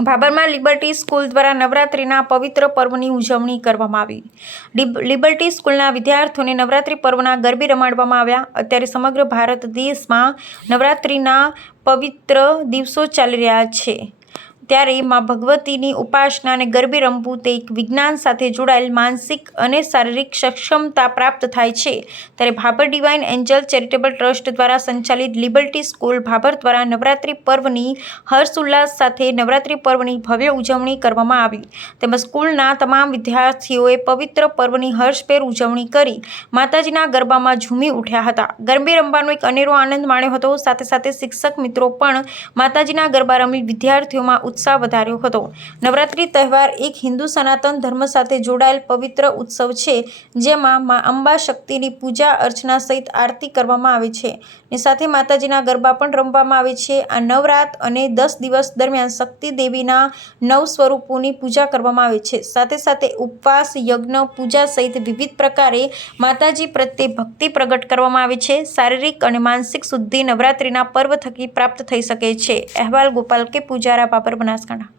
ભાબરમાં liberty school દ્વારા નવરાત્રિના પવિત્ર પર્વની ઉજવણી કરવામાં આવી. લિબ- લિબર્ટી સ્કૂલના વિદ્યાર્થીઓને નવરાત્રિ પર્વના ગરબી રમાડવામાં આવ્યા. અત્યારે સમગ્ર ભારત દેશમાં નવરાત્રિના પવિત્ર દિવસો ચાલી રહ્યા છે. ત્યારે માં ભગવતીની ઉપાસના અને ગરબે રમવું તે એક વિજ્ઞાન સાથે જોડાયેલ માનસિક અને શારીરિક સક્ષમતા પ્રાપ્ત થાય છે. ત્યારે Bhabhar divine angel charitable trust દ્વારા સંચાલિત લિબર્ટી સ્કૂલ ભાભર દ્વારા નવરાત્રિ પર્વની હર્ષોલ્લાસ સાથે નવરાત્રિ પર્વની ભવ્ય ઉજવણી કરવામાં આવી. તેમજ સ્કૂલના તમામ વિદ્યાર્થીઓએ પવિત્ર પર્વની હર્ષભેર ઉજવણી કરી. માતાજીના ગરબામાં ઝૂમી ઉઠ્યા હતા. ગરબે રમવાનો એક અનેરો આનંદ માણ્યો હતો. સાથે સાથે શિક્ષક મિત્રો પણ માતાજીના ગરબા રમી વિદ્યાર્થીઓમાં ઉત્સાહ વધાર્યો હતો. નવરાત્રિ તહેવાર એક હિન્દુ સનાતન ધર્મ સાથે જોડાયેલ પવિત્ર ઉત્સવ છે, જેમાં મા અંબા શક્તિની પૂજા અર્ચના સહિત આરતી કરવામાં આવે છે. ને સાથે માતાજીના ગરબા પણ રમવામાં આવે છે. આ નવરાત અને દસ દિવસ દરમિયાન શક્તિ દેવીના નવ સ્વરૂપોની પૂજા કરવામાં આવે છે. સાથે સાથે ઉપવાસ, યજ્ઞ, પૂજા સહિત વિવિધ પ્રકારે માતાજી પ્રત્યે ભક્તિ પ્રગટ કરવામાં આવે છે. શારીરિક અને માનસિક શુદ્ધિ નવરાત્રિના પર્વ થકી પ્રાપ્ત થઈ શકે છે. અહેવાલ ગોપાલ કે પૂજારા બાબર बनासकांठा